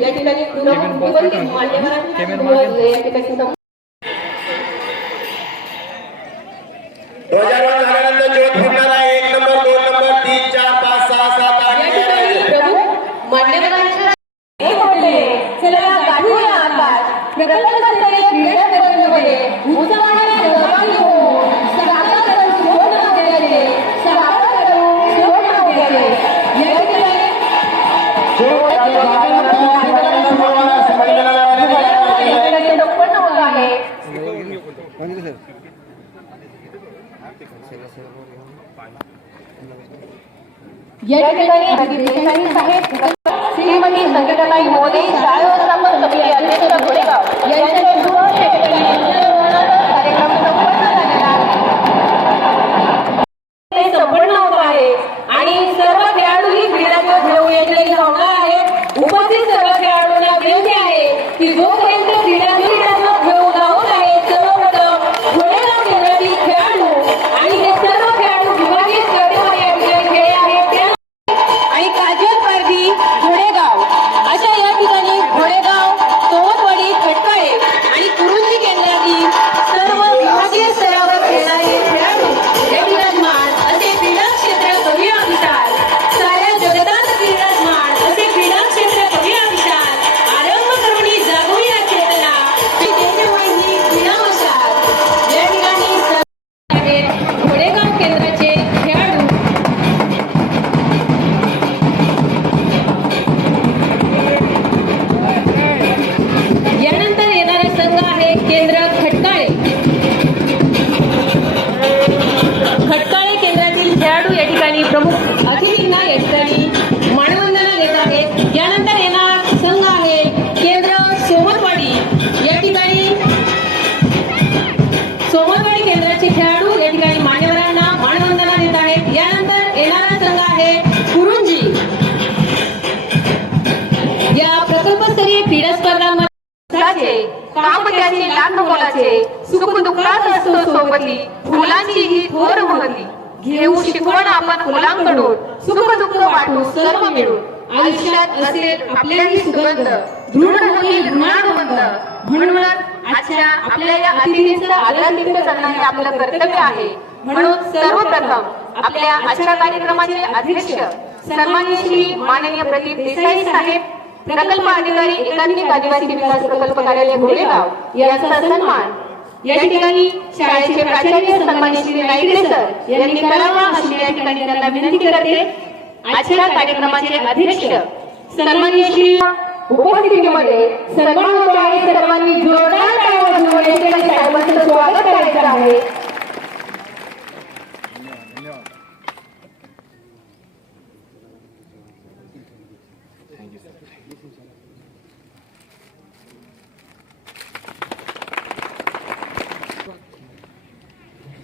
या ठिकाणी या ठिकाणी संगीतताई मोदी शाळेवर आहे. म्हणून सर्वप्रथम आपल्या आजच्या कार्यक्रमाचे अध्यक्ष सन्मान्य श्री माननीय प्रदीप देसाई साहेब प्रकल्प अधिकारी एकात्मिक आदिवासी विकास प्रकल्प कार्यालय गोरेगाव यांचा सन्मान. या ठिकाणी शाळेचे प्राचार्य सन्मान्य श्री नाईकरे सर यांनी करावा अशी या ठिकाणी त्यांना विनंती करते. आजच्या कार्यक्रमाचे अध्यक्ष सन्मान्य श्री उपस्थितीमध्ये सन्मान सर्वांनी जोरदार स्वागत करायचं आहे.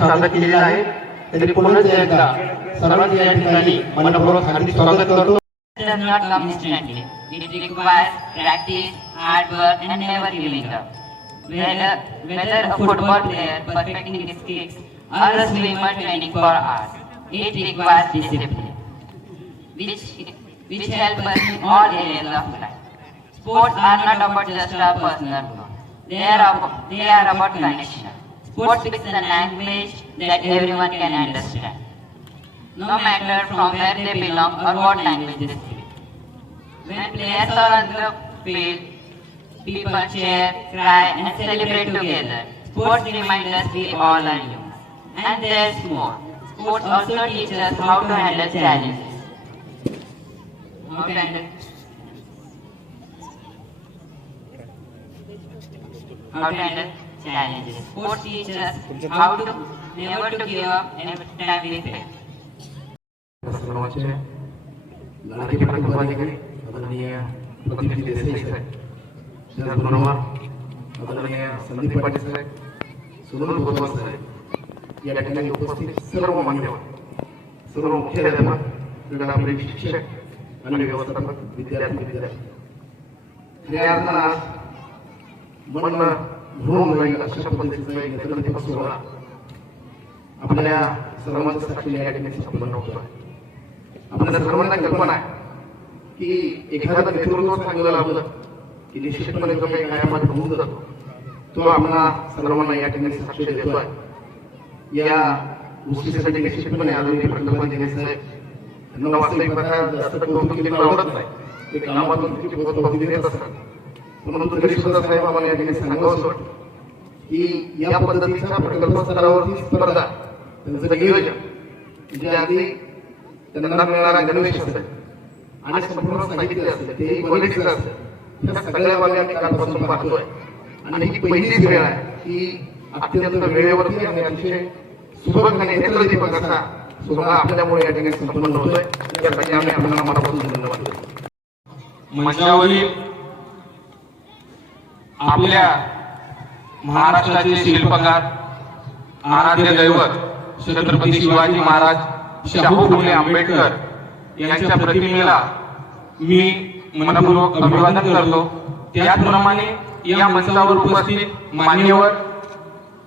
आहे तरी पुन्हा एकदा सर्वांनी या ठिकाणी मनपूर्वक हार्दिक स्वागत करतो. It requires practice, hard work, and never giving up. Whether, whether a football player perfecting his kicks or a swimmer training for it requires discipline, which, which helps in all areas of life. Sports are not about just our personal goal. They are about, they are about connection. Sports is a language that everyone can understand. No matter from where they belong or what language they speak. When players are on the field, people cheer, cry and celebrate together. Sports remind us we all are humans. And there's more. Sports also teach us how to handle challenges. Handle how to handle challenges. Sports teach us how to never to give up every time we fail. सर्वांचे लाडके पाटील आदरणीय प्रतिनिधी देसाई साहेब त्याचबरोबर आदरणीय संदीप पाटील साहेब सुनील भोसवा साहेब या ठिकाणी उपस्थित सर्व मान्यवर सर्व मुख्याध्यापक क्रीडाप्रेमी शिक्षक आणि व्यवस्थापक विद्यार्थी विद्यार्थी खऱ्या अर्थानं आज मन भरून जाईल अशा पद्धतीचा एक नेत्रदीपक सोहळा आपल्या सर्वांच्या साक्षीने या ठिकाणी संपन्न होतो. आपल्या सर्वांना कल्पना आहे की एखादा नेतृत्व चांगलं लाभलं की निश्चितपणे जो काही कायापाठ होऊन जातो. तो आपला सर्वांना या ठिकाणी साक्ष देतो आहे या गोष्टीसाठी निश्चितपणे आदरणीय प्रकल्प साहेब त्यांना वास्तविक पाहता जास्त कौतुक केलेलं आवडत नाही. ते कामातून किती कौतुक देत असतात. म्हणून तरी सुद्धा साहेब आम्हाला या ठिकाणी सांगावं असं की या पद्धतीच्या प्रकल्प स्तरावरती स्पर्धा त्यांचं नियोजन जे आधी त्यांना मिळणारा गणवेश असेल आणि संपूर्ण साहित्य असेल ते क्वालिटीचं असेल ह्या सगळ्या बाबी आम्ही कालपासून पाहतोय. आणि ही पहिलीच वेळ आहे. की अत्यंत वेळेवरती आणि अतिशय सुबक आणि नेत्रदीपक असा सोहळा आपल्यामुळे या ठिकाणी संपन्न होतोय. त्यासाठी आम्ही आपल्याला मनापासून धन्यवाद देतो. मंचावरील आपल्या महाराष्ट्राचे शिल्पकार आराध्य दैवत छत्रपती शिवाजी महाराज शाहू फुले आंबेडकर यांच्या प्रतिमेला मी मनपूर्वक अभिवादन करतो. त्याचप्रमाणे या मंचावर उपस्थित मान्यवर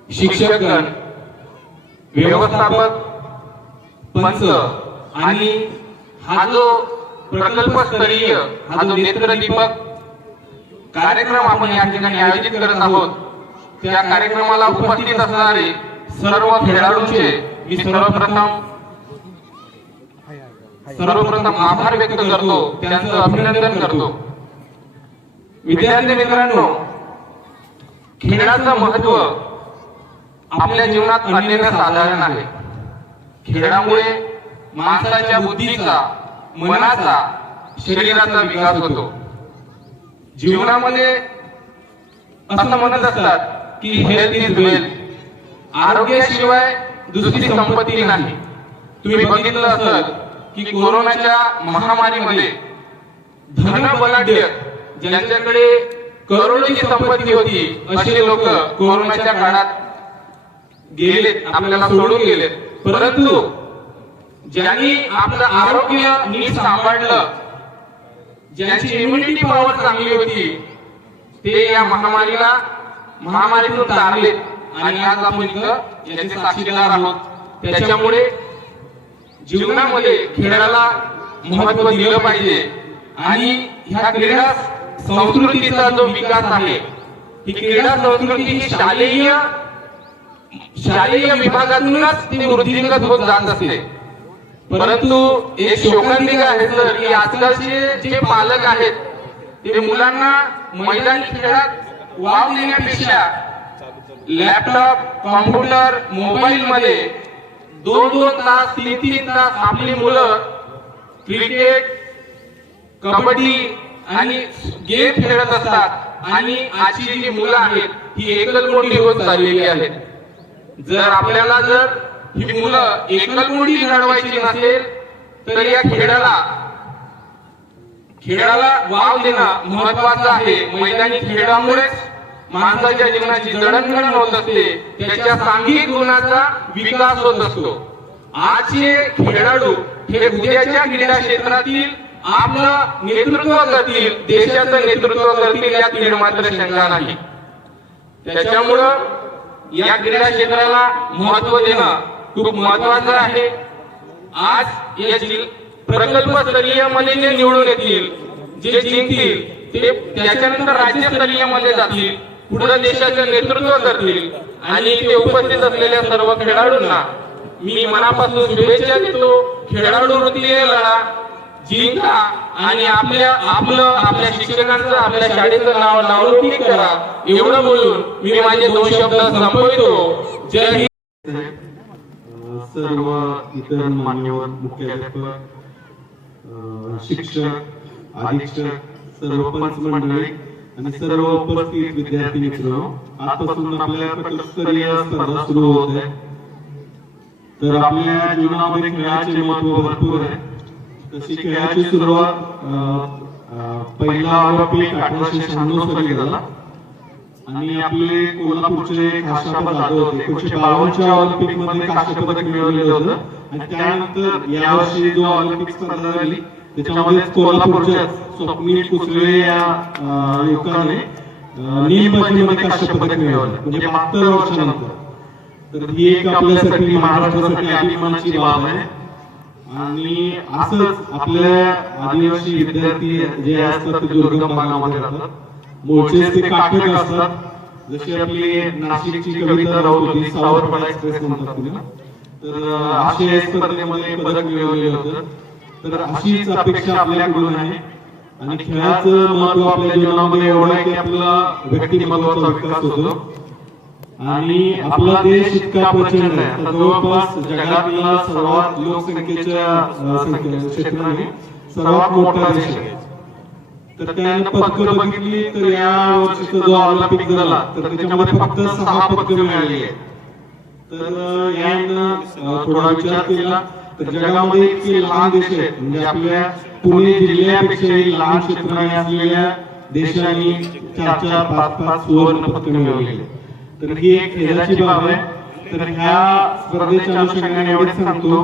शिक्षकगण व्यवस्थापक पंच आणि हा जो प्रकल्पस्तरीय हा जो नेत्रदीपक कार्यक्रम आपण या ठिकाणी आयोजित करत आहोत. त्या कार्यक्रमाला उपस्थित असणारे सर्व खेळाडूंचे मी सर्वप्रथम सर्वप्रथम आभार व्यक्त करतो. त्यांचं अभिनंदन करतो. विद्यार्थी मित्रांनो खेळाचं महत्त्व आपल्या जीवनात अनन्य साधारण आहे. खेळामुळे माणसाच्या बुद्धीचा मनाचा शरीराचा विकास होतो. जीवनामध्ये असं म्हणत असतात की हेल्थ इज वेल्थ आरोग्याशिवाय दुसरी संपत्ती नाही. तुम्ही बघितलं असत की कोरोनाच्या महामारीमध्ये धन बलाढ्य ज्यांच्याकडे करोडोची संपत्ती होती असे लोक कोरोनाच्या काळात गेलेत आपल्याला सोडून गेलेत. परंतु ज्यांनी आपलं आरोग्य नीट सांभाळलं ज्यांची इम्युनिटी पॉवर चांगली होती ते या महामारीला महामारीतून तारले आणि आज आपण इथं याचे साक्षीदार आहोत त्याच्यामुळे जीवनामध्ये खेळाला महत्त्व दिलं पाहिजे. आणि ह्या क्रीडा संस्कृतीचा जो विकास आहे ही क्रीडा संस्कृती ही शालेय शालेय विभागातूनच ती वृद्धिंगत होत जात असते. परंतु एक शोकांतिक आहे सर की आजकालचे जे पालक आहेत ते मुलांना मैदानी खेळात वाव देण्यापेक्षा लॅपटॉप कॉम्प्युटर मोबाईल मध्ये दोन दोन तास तीन तीन तास आपली मुलं क्रिकेट कबड्डी आणि गेम खेळत असतात. आणि आजची जी मुलं आहेत ही एकलकोंडी होत चाललेली आहेत. जर आपल्याला जर ही मुलं एकलकोंडी घडवायची नसेल तर या खेळाला खेळाला वाव देणं महत्वाचं आहे. मैदानी खेळामुळेच माणसाच्या जीवनाची जडणघडण होत असते. त्याच्या सांघिक गुणाचा विकास होत असतो. आजचे खेळाडू हे उद्याच्या क्रीडा क्षेत्रातील आपलं नेतृत्व करतील देशाचं नेतृत्व करतील यात निर्मात्र मात्र शंका नाही. त्याच्यामुळं या क्रीडा क्षेत्राला महत्त्व देणं खूप महत्वाचं आहे. आज या प्रकल्प स्तरीयमध्ये जे निवडून येतील जे जिंकतील ते त्याच्यानंतर राज्यस्तरीयमध्ये जातील पुढे देशाचे नेतृत्व करतील आणि ते उपस्थित असलेल्या सर्व खेळाडूंना मी मनापासून शुभेच्छा देतो. खेळाडू वृत्तीने लढा जिंका आणि आपल्या आपलं आपल्या शिक्षकांचं आपल्या शाळेचं नाव नावलौकिक करा. एवढं बोलून मी माझे दोन शब्द संपवितो. जय हिंद. सर्व इतर मान्यवर मुख्याध्यापक शिक्षक अधीक्षक सर्व पंच मंडळी आणि सर्व उपस्थित विद्यार्थी मित्र आजपासून आपल्या पटस्तरीय स्पर्धा सुरू होत आहे. तर आपल्या जीवनामध्ये खेळाचे महत्त्व भरपूर आहे. तशी खेळाची सुरुवात पहिला ऑलिम्पिक अठराशे शहाण्णव साली झाला. आणि आपले कोल्हापूरचे खाशाबा जाधव होते एकोणीशे बावन्नच्या ऑलिम्पिकमध्ये कांस्य पदक मिळवलेलं होतं. आणि त्यानंतर यावर्षी जो ऑलिम्पिक स्पर्धा झाली त्याच्यामध्ये कोल्हापूरच्या स्वप्नील कुसळे या युवकाने नीलबंदीमध्ये कांस्य पदक मिळवलं. म्हणजे बहात्तर वर्षानंतर. तर ही एक आपल्यासाठी महाराष्ट्रासाठी अभिमानाची बाब आहे. आणि असंच आपल्या आदिवासी विद्यार्थी जे असतात ते दुर्गम भागामध्ये राहतात. मूळचेच ते असतात जशी आपली नाशिकची कविता राऊत होती सावरपडा एक्सप्रेस म्हणतात तिला. तर अशा स्पर्धेमध्ये पदक मिळवलेलं होतं. तर अशीच अपेक्षा आपल्याकडून आहे. आणि खेळाचं महत्त्व आपल्या जीवनामध्ये एवढं आहे की आपला व्यक्तिमत्वाचा विकास होतो. आणि आपला देश इतका प्रचंड आहे. जवळपास जगातला सर्वात लोकसंख्येच्या क्षेत्राने सर्वात मोठा देश आहे. तर त्यानं पदकं बघितली तर या वर्षीचा जो ऑलिम्पिक झाला तर त्याच्यामध्ये फक्त सहा पदकं मिळाली आहे तर अं, थोडा विचार केला. तर जगामध्ये इतके लहान देश आहेत म्हणजे आपल्या पुणे जिल्ह्यापेक्षाही लहान क्षेत्राने असलेल्या देशांनी चार चार पाच पाच सुवर्ण पदकं मिळवलेले तर ही एक खेळाची बाब आहे. तर ह्या स्पर्धेच्या अनुषंगाने एवढेच सांगतो.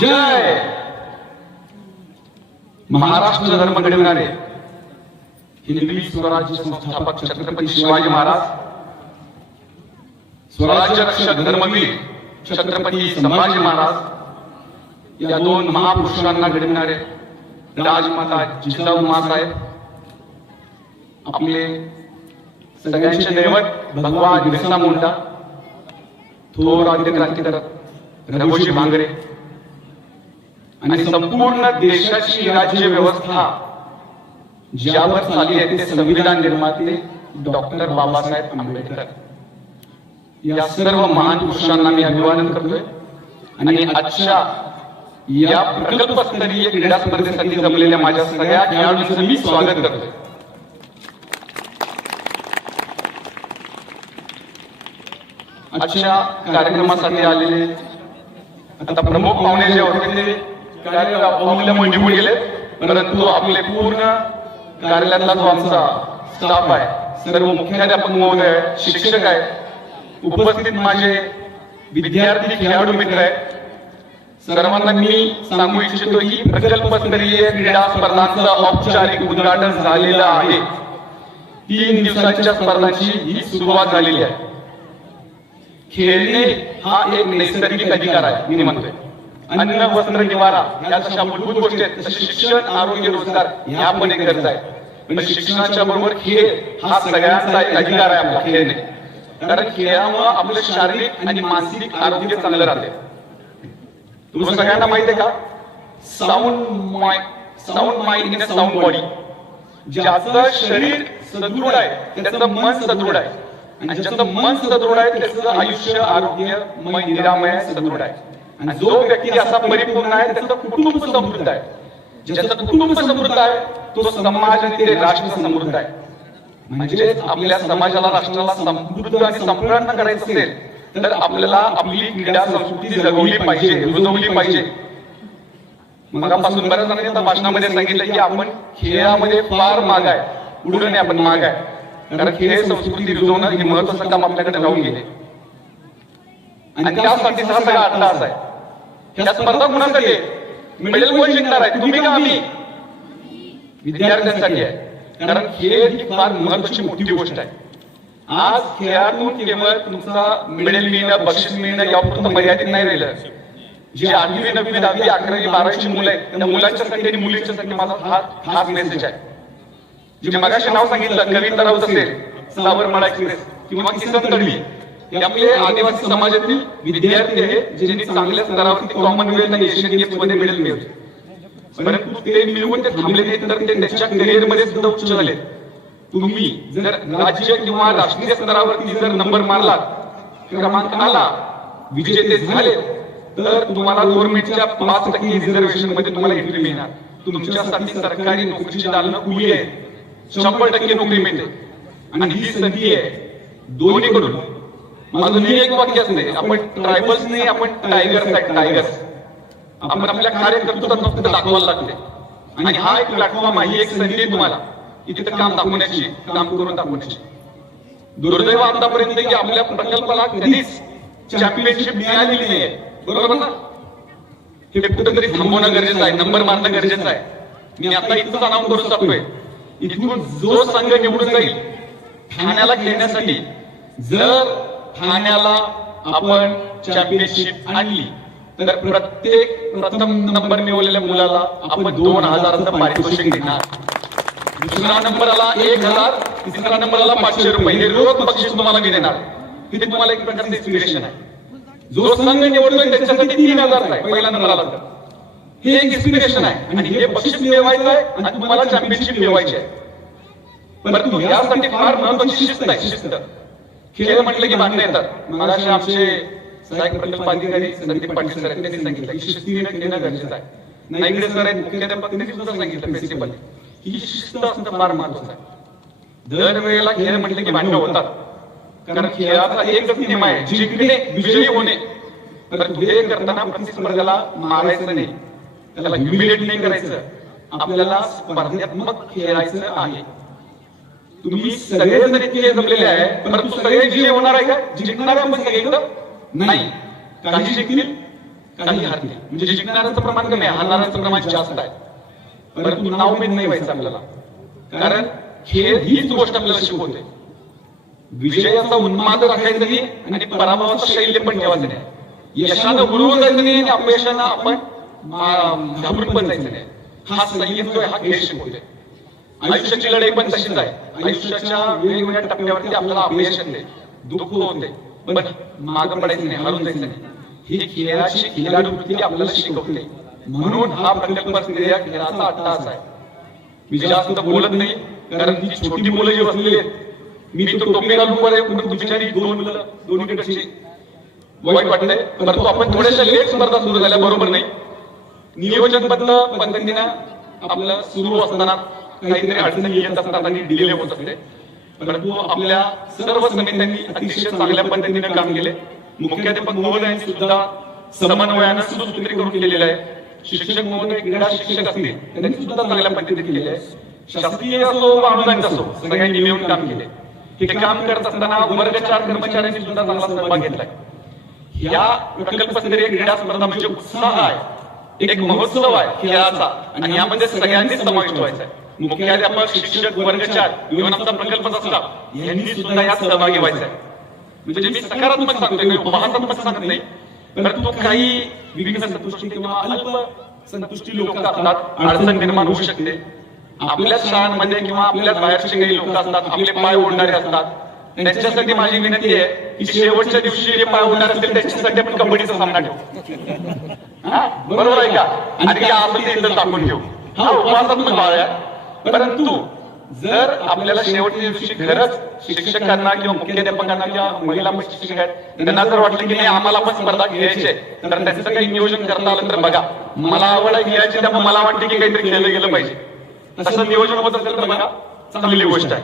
जय! महाराष्ट्र धर्म घडविणारे हिंदवी स्वराज्य संस्थापक छत्रपती शिवाजी महाराज स्वराज्य रक्षक धर्मवीर छत्रपती संभाजी महाराज या दोन महापुरुषांना घडविणारे राजमाता जिजाऊ मासाहेब आपले सगळ्यांचे दैवत भगवान बिरसा मुंडा थोर आद्य क्रांतिकारक रघुजी भांगरे आणि संपूर्ण देशाची राज्य व्यवस्था ज्यावर चालली आहे ते संविधान निर्माते डॉक्टर बाबासाहेब आंबेडकर. या सर्व महान पुरुषांना मी अभिवादन करतोय. आणि आजच्या या प्रकल्पस्तरीय क्रीडा स्पर्धेसाठी जमलेल्या माझ्या सगळ्या खेळाडूंचं मी स्वागत करतोय. आजच्या कार्यक्रमासाठी आलेले आता प्रमुख पाहुणे जे होते ते कार्य पाहुण्यामुळे निघून गेले परंतु आपले पूर्ण कार्यालयातला जो आमचा स्टाफ आहे सर्व मुख्याध्यापक महोदय शिक्षक आहे उपस्थित माझे विद्यार्थी खेळाडू मित्र आहेत. सर्वांना मी सांगू इच्छितो की प्रकल्पस्तरीय क्रीडा स्पर्धांचं औपचारिक उद्घाटन झालेलं आहे. तीन दिवसांच्या स्पर्धांची ही सुरुवात झालेली आहे. खेळणे हा एक नैसर्गिक अधिकार आहे मी म्हणतोय. अन्न वस्त्र निवारा या जशा मूलभूत गोष्टी आहेत तसे शिक्षण आरोग्य रोजगार या पण एक गरज आहे. म्हणजे शिक्षणाच्या बरोबर खेळ हा सगळ्यांचा एक अधिकार आहे आपला खेळणे. कारण खेळामुळे आपलं शारीरिक आणि मानसिक आरोग्य चांगलं राहते. तुम्हाला सगळ्यांना माहिती आहे का? Sound mind sound mind in sound body ज्याचं शरीर सदृढ आहे त्याचं मन सदृढ आहे. आणि ज्याचं मन सदृढ आहे त्याचं आयुष्य आरोग्य निरामय सदृढ आहे. आणि जो व्यक्ती असा परिपूर्ण आहे त्याचं कुटुंब समृद्ध आहे. ज्याचं कुटुंब समृद्ध आहे तो समाज आणि ते राष्ट्र समृद्ध आहे. म्हणजे आपल्या समाजाला राष्ट्राला समृद्ध आणि संपूर्ण करायचं असेल तर आपल्याला आपली क्रीडा संस्कृती जगवली पाहिजे रुजवली पाहिजे. मगापासून बऱ्याच जणांनी भाषणामध्ये सांगितलं की आपण खेळामध्ये फार माग आहे. पुढे आपण माग आहे. कारण खेळ संस्कृती रुजवणं हे महत्वाचं काम आपल्याकडे राहून गेले आणि त्यासाठी हा सगळा अट्टास आहे या स्पर्धा कुणासाठी आहे? मेडल कोण जिंकणार आहे? तुम्ही का आम्ही विद्यार्थ्यांसाठी आहे? कारण खेळ ही फार महत्वाची मोठी गोष्ट आहे. आज खेळातून केवळ तुमचा मेडल मिळणं बक्षीस मिळणं यापुरतं मर्यादित नाही राहिलं. जे आठवी नववी दहावी अकरावी बारावीची मुलं आहेत. त्या मुलांच्यासाठी आणि मुलींच्यासाठी माझा हा खास मेसेज आहे. जे मगाशी नाव सांगितलं कविता राऊत असेल साबरमळा एक्सप्रेस किंवा किसन तडवी. हे आपले आदिवासी समाजातील विद्यार्थी आहेत ज्यांनी चांगल्या स्तरावरती कॉमनवेल्थ आणि एशियन गेम्समध्ये मेडल मिळवले. परंतु ते मिळवून ते थांबले नाही तर ते त्यांच्या करिअरमध्ये सुद्धा उच्च झाले तुम्ही जर राज्य किंवा राष्ट्रीय स्तरावरती जर नंबर मारला क्रमांक आला विजेते झाले तर तुम्हाला गव्हर्नमेंटच्या पाच टक्के रिझर्वेशनमध्ये तुम्हाला एंट्री मिळणार. तुमच्यासाठी सरकारी नोकरीची दालनं खुली आहे शंभर टक्के नोकरी मिळते. आणि ही संधी आहे दोन्हीकडून. माझं नेहमी एक वाक्य असते आपण ट्रायबल्स नाही आपण टायगर्स आहेत टायगर्स आपण आपल्या कार्यकर्तृत्वात फक्त दाखवायला लागते. आणि हा एक प्लॅटफॉर्म आहे ही एक संधी आहे तुम्हाला. इथे काम दाखवण्याची काम करून दाखवण्याची. दुर्दैव आतापर्यंत की आपल्या प्रकल्पाला कधीच चॅम्पियनशिप मिळालेली नाहीये. बरोबर ना? हे कुठेतरी थांबवणं गरजेचं आहे नंबर मारणं गरजेचं आहे. मी आता इथंच अनाऊन्स करू शकतोय. इथून जो संघ निवडून जाईल ठाण्याला खेळण्यासाठी जर ठाण्याला आपण चॅम्पियनशिप आणली. तर प्रत्येक प्रथम नंबर मिळवलेल्या मुलाला आपण दोन हजाराचं पारितोषिक देणार. दुसरा नंबर आला एक हजार तिसरा नंबरला पाचशे रुपये. हे बक्षीस तुम्हाला मी देणार. तिथे तुम्हाला एक प्रकारचं इन्स्पिरेशन आहे. जो संघ निवडतोय त्याच्यासाठी तीन हजार आहे. पहिला नंबर आला तर. हे एक इन्स्पिरेशन आहे. आणि हे बक्षीस मिळवायचं आहे आणि तुम्हाला चॅम्पियनशिप मिळवायची आहे. परंतु यासाठी फार महत्वाची शिस्त आहे शिस्त. खेळ म्हटलं की भांडणं येतात. मगाशी आमचे सहाय्यक प्रकल्प अधिकारी संदीप पाटील सर त्यांनी सांगितलं की शिस्तीने घेणं गरजेचं आहे. नाईकडे सर आहेत मुख्याध्यापक त्यांनी सुद्धा सांगितलं प्रिन्सिपल ही शिस्त असणं फार महत्वाचं आहे. दरवेळेला खेळ म्हटलं की भांडणं होतात. कारण खेळाचा एकच नियम आहे जिंकणे विजयी होणे. परंतु हे करताना प्रतिस्पर्ध्याला मारायचं नाही. त्याला ह्युमिलेट नाही करायचं. आपल्याला स्पर्धात्मक खेळायचं आहे. तुम्ही सगळे जरी जमलेले आहे. परंतु सगळे विजय होणार आहे का? जिंकणार आपण सगळे एकदम नाही. काही जिंकतील काही हारतील. म्हणजे जिंकणाऱ्यांचं प्रमाण कमी आहे हारणाऱ्यांचं प्रमाण जास्त आहे. परंतु नावमेद नाही व्हायचं आपल्याला. कारण खेळ हीच गोष्ट आपल्याला शिकवते. विजयाचा उन्माद राखायचा नाही आणि पराभवाचं शैल्य पण ठेवायचं नाही. यशानं हुळून जायचं नाही आणि अपयशानं आपण मा- घाबरून पण जायचं नाही. हा संयम जो आहे हा खेळ शिकवते. आयुष्याची लढाई पण तशीच आहे. आयुष्याच्या वेगवेगळ्या टप्प्यावरती आपल्याला अपयश येते. दुःख होते. पण मागं पडायचं नाही हरून जायचं नाही. ही खेळाची खेळाडू वृत्ती आपल्याला शिकवते. म्हणून हा प्रकल्प स्त्रिया खेळाचा अट्टास आहे. मी जास्त बोलत नाही कारण ती छोटी मुलं जी बसलेली आहेत. मी तो टोपी घालून बरे पण बिचारी दोन मुलं दोन्हीकडची. वाईट वाटलंय परंतु आपण थोड्याशा लेट स्पर्धा सुरू झाल्या बरोबर नाही. नियोजनबद्ध पद्धतीनं आपलं सुरू असताना काहीतरी अडचणी येत असतात आणि डिले होत असते. परंतु आपल्या सर्व समित्यांनी अतिशय चांगल्या पद्धतीने काम केले. मुख्याध्यापक महोदयांनी सुद्धा समन्वयानं सुसूत्रीकरण केलेलं आहे. शिक्षक महोदय क्रीडा शिक्षक असतील त्यांनी सुद्धा चांगल्या पद्धतीने केले आहे. शासकीय असो अनुदानित असो सगळ्यांनी मिळून काम केले. हे काम करत असताना वर्ग चार कर्मचाऱ्यांनी सुद्धा चांगला सहभाग घेतलाय. या प्रकल्पस्तरीय क्रीडा स्पर्धा म्हणजे उत्साह आहे. एक महोत्सव आहे खेळाचा. आणि यामध्ये सगळ्यांनी समाविष्ट व्हायचा आहे मुख्याध्यापक शिक्षक वर्ग चार इव्हन आमचा प्रकल्पचा स्टाफ यांनी सुद्धा यात सहभागी व्हायचा आहे. म्हणजे मी सकारात्मक सांगतोय उपहासात्मक सांगत नाही. परंतु काही विघ्न संतुष्टी किंवा अल्प संतुष्टी लोक असतात अडचण निर्माण होऊ शकते. आपल्या शाळांमध्ये किंवा आपल्या बाहेरचे काही लोक असतात आपले पाय ओढणारे असतात. त्यांच्यासाठी माझी विनंती आहे की शेवटच्या दिवशी जे पाय ओढणार असतील त्यांच्यासाठी आपण कबड्डीचा सामना ठेवू. हा? बरोबर आहे का? आणि आपण टाकून घेऊ हा उपवासात्मक भाव आहे परंतु जर आपल्याला शेवटच्या दिवशी खरंच शिक्षकांना किंवा मुख्याध्यापकांना किंवा महिला शिक्षक आहेत त्यांना जर वाटलं की नाही आम्हाला पण स्पर्धा घ्यायची आहे, तर त्यांचं काही नियोजन करता आलं तर बघा मला आवड आहे घ्यायची त्यामुळे मला वाटते की काहीतरी खेळलं गेलं पाहिजे. तसं नियोजन होत असेल तर बघा चांगली गोष्ट आहे.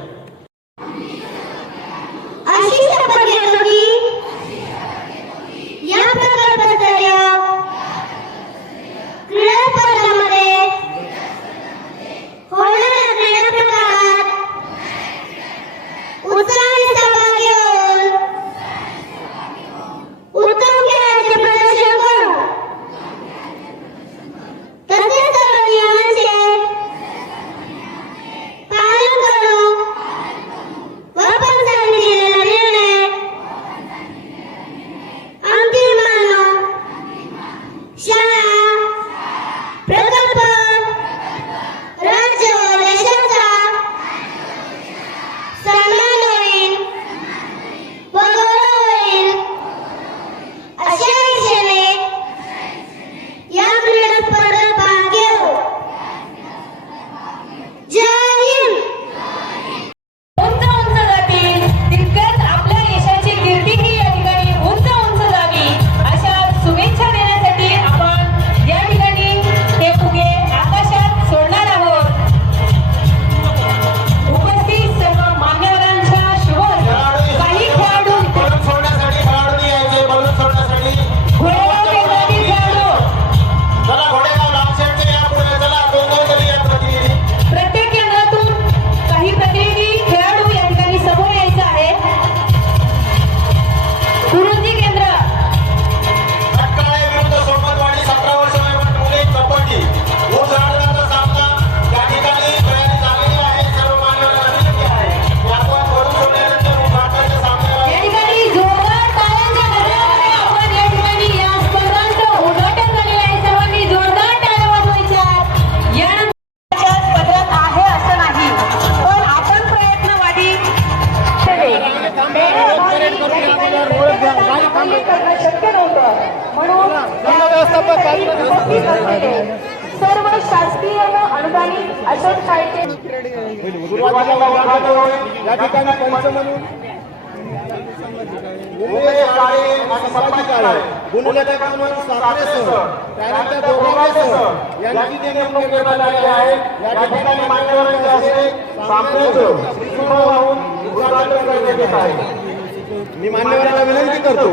मी मान्यवरांना विनंती करतो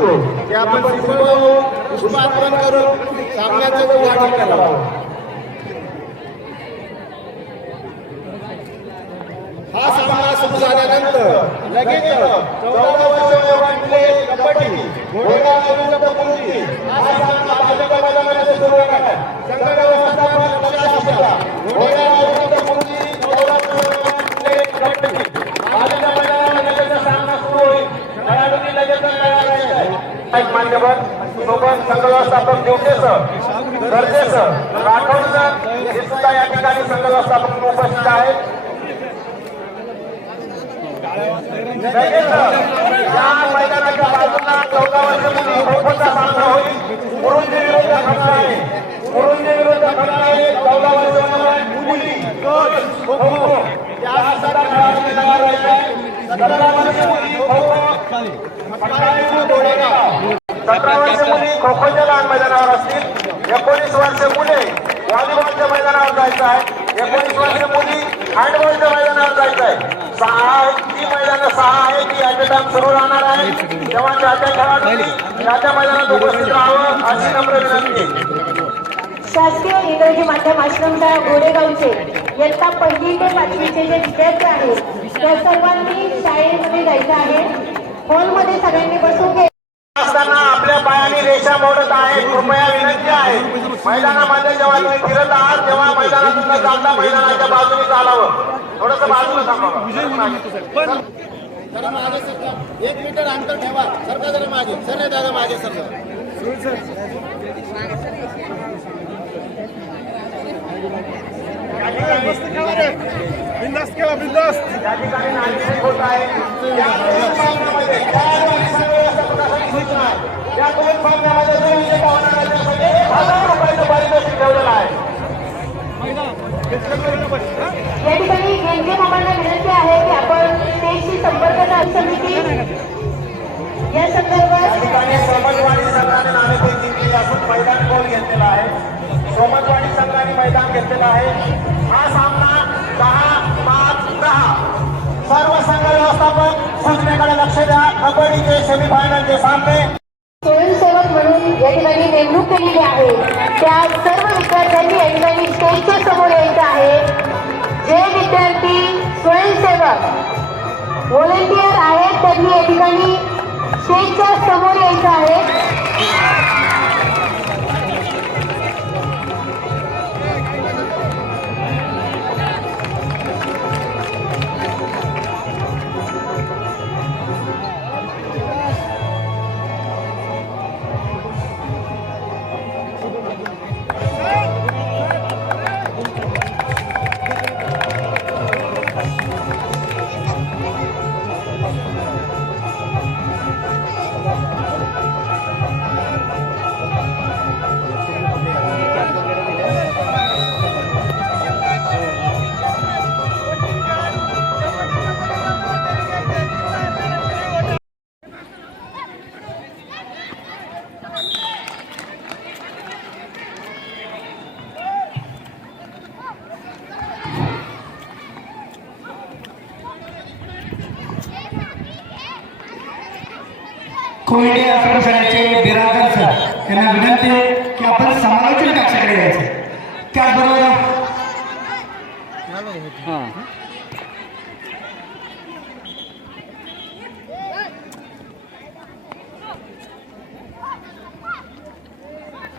की आपण हो, पुष्पार्पण करून सामन्याचं उद्घाटन करावं. हा सामना सुरू झाल्यानंतर लगेच चौदा वर्ष वयोगटातले कबड्डी घोडेगाव आहे एक मान्यवर सोबत संघ व्यवस्थापक दिवसे सर राठोड हे सुद्धा या ठिकाणी संघ व्यवस्थापक उपस्थित आहेत. या मैदानाच्या बाजूला चौदा सामना होईल. मुरुंजी विरुद्ध मुरुंजी विरुद्ध चौदा मुली खो खो या खेळाडूंनी आहे. सतरा वर्ष मुली खो खो विरुद्ध घोडेगाव सतरा वर्ष मुली खो खोच्या लहान मैदानावर असतील. एकोणीस वर्ष मुले व्हॉलीबॉलच्या मैदानावर जायचं आहे. एकोणीस वर्ष मुली हँडबॉलच्या मैदानावर जायचं आहे. सहा आहेत ती मैदानं सहा आहेत ती ॲट टाइम सुरू राहणार आहे. तेव्हा त्या त्या खेळाडूंनी त्या त्या मैदानात उपस्थित राहावं अशी नम्र विनंती आहे. शासकीय इंग्रजी माध्यम आश्रमशाळा गोरेगावचे इयत्ता पहिली ते पाचवीचे जे विद्यार्थी आहेत त्या सर्वांनी शाळेमध्ये जायचं आहे. हॉलमध्ये सगळ्यांनी बसून घे. असताना आपल्या पायाने रेषा मोडत आहेत कृपया विनंती आहे. मैदानामध्ये जेव्हा तुम्ही फिरत आहात तेव्हा मैदानातून जाता मैदानाच्या बाजूने चालावं. थोडस बाजूला थांबावं. जरा मागे एक मीटर अंतर ठेवा. सरका जरा मागे? सर दादा मागे सरका या ठिकाणी नाट्य होत आहे या दोन सामन्यामध्ये चार या दोन सामन्यामध्ये जो विजेता होणार आहे. त्यासाठी हजार रुपयाचं पारितोषिक ठेवलेलं आहे या ठिकाणी केंद्रीय मामांना विनंती आहे की आपण स्टेजशी संपर्क समिती या या संदर्भात ठिकाणी सोमतवाडी संघाने नाणेफेक जिंकली असून मैदान गोल घेतलेला आहे. समाजवाडी संघाने मैदान घेतलेलं आहे. हा सामना दहा पाच दहा. सर्व संघ व्यवस्थापक सूचनेकडे लक्ष द्या. कबड्डीचे सेमीफायनलचे सामने. स्वयंसेवक म्हणून या ठिकाणी नेमणूक केलेली आहे. त्या सर्व विद्यार्थ्यांनी या ठिकाणी स्टेजच्या समोर यायचं आहे. जे विद्यार्थी स्वयंसेवक व्हॉलेंटियर आहेत त्यांनी या ठिकाणी स्टेजच्या समोर यायचं आहे. कोयडे आश्रमशाळेचे बिराजदार सर यांना विनंती आहे की आपण समालोचन कक्षाकडे यायचं. त्याचबरोबर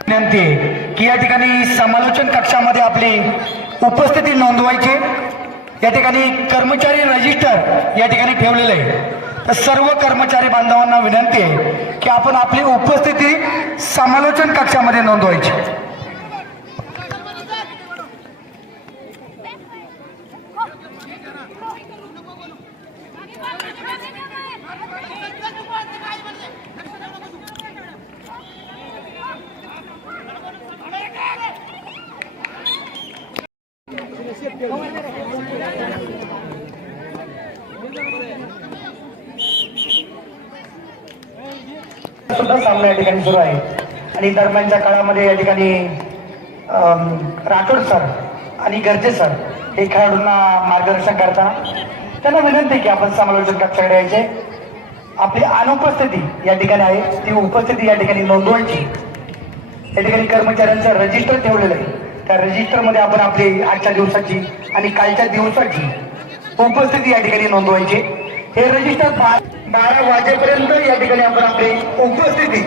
विनंती आहे की या ठिकाणी समालोचन कक्षामध्ये आपली उपस्थिती नोंदवायची. या ठिकाणी कर्मचारी रजिस्टर या ठिकाणी ठेवलेलं आहे. तर सर्व कर्मचारी बांधवांना विनंती आहे की आपण आपली उपस्थिती समालोचन कक्षामध्ये नोंदवायची सुद्धा सामना या ठिकाणी सुरू आहे. आणि दरम्यानच्या काळामध्ये या ठिकाणी राठोड सर आणि गर्जे सर हे खेळाडूंना मार्गदर्शन करता त्यांना विनंती की आपण समालोचन कक्षाकडे यायचे आपली अनुपस्थिती या ठिकाणी आहे. ती उपस्थिती या ठिकाणी नोंदवायची. या ठिकाणी कर्मचाऱ्यांचं रजिस्टर ठेवलेलं आहे. त्या रजिस्टरमध्ये आपण आपली आजच्या दिवसाची आणि कालच्या दिवसाची उपस्थिती या ठिकाणी नोंदवायची. हे रजिस्टर बारा वाजेपर्यंत या ठिकाणी आपण आपली उपस्थिती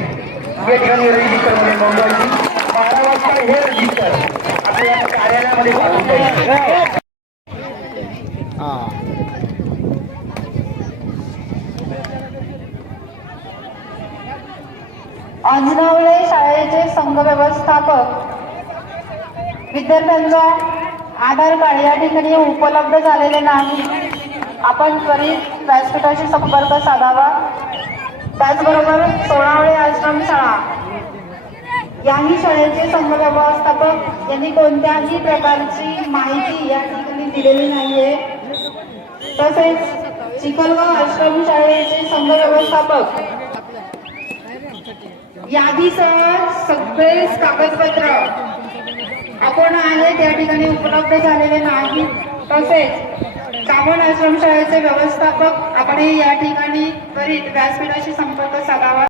वेगाने ठिकाणी रजिस्टरमध्ये नोंदवायची. बारा वाजता हे रजिस्टर आपल्या कार्यालयामध्ये पाठवून द्यायचं. अंजनावळे शाळेचे संघ व्यवस्थापक विद्यार्थ्यांचा आधार कार्ड या ठिकाणी उपलब्ध झालेले नाही. आपण त्वरित व्यासपीठाशी संपर्क साधावा. त्याचबरोबर सोळावळे आश्रमशाळा याही शाळेचे संघ व्यवस्थापक यांनी कोणत्याही प्रकारची माहिती या ठिकाणी दिलेली नाहीये. तसेच चिखलगाव आश्रमशाळेचे संघ व्यवस्थापक यादीसह सगळे कागदपत्र आपण आहेत या ठिकाणी उपलब्ध झालेले नाही तसेच कामन आश्रमशाळेचे व्यवस्थापक आपण या ठिकाणी त्वरित व्यासपीठाशी संपर्क साधावा.